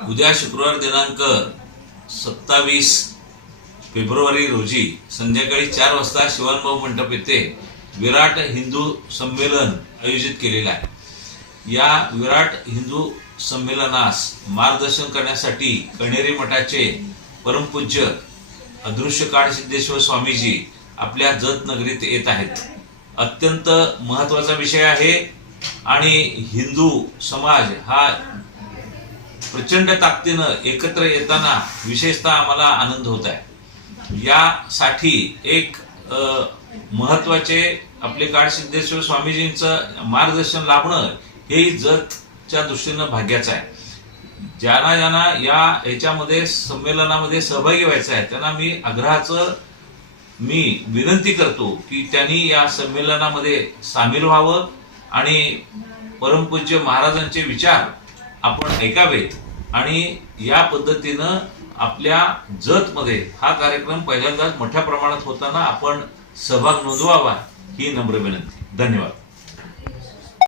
उद्या शुक्रवार दिनांक 27 फेब्रुवारी रोजी संध्याकाळी 4 वाजता शिवानभाऊ मंडप येथे विराट हिंदू संमेलन आयोजित केलेलं आहे। या विराट हिंदू संमेलनास मार्गदर्शन करण्यासाठी कणेरी मठाचे परमपूज्य अदृश्य काळ सिद्धेश्वर स्वामीजी आपल्या जत नगरीत येत आहेत। अत्यंत महत्त्वाचा विषय आहे आणि हिंदू समाज हा प्रचंड ताकदीनं एकत्र येताना विशेषतः आम्हाला आनंद होत आहे। यासाठी एक महत्त्वाचे आपले काळ सिद्धेश्वर स्वामीजींचं मार्गदर्शन लाभणं हे जतच्या दृष्टीनं भाग्याचं आहे। ज्यांना याच्यामध्ये संमेलनामध्ये सहभागी व्हायचं आहे त्यांना मी विनंती करतो की त्यांनी या संमेलनामध्ये सामील व्हावं आणि परमपूज्य महाराजांचे विचार आपण ऐकावेत आणि या पद्धतीनं आपल्या जतमध्ये हा कार्यक्रम पहिल्यांदाच मोठ्या प्रमाणात होताना आपण सहभाग नोंदवावा ही नम्र विनंती। धन्यवाद।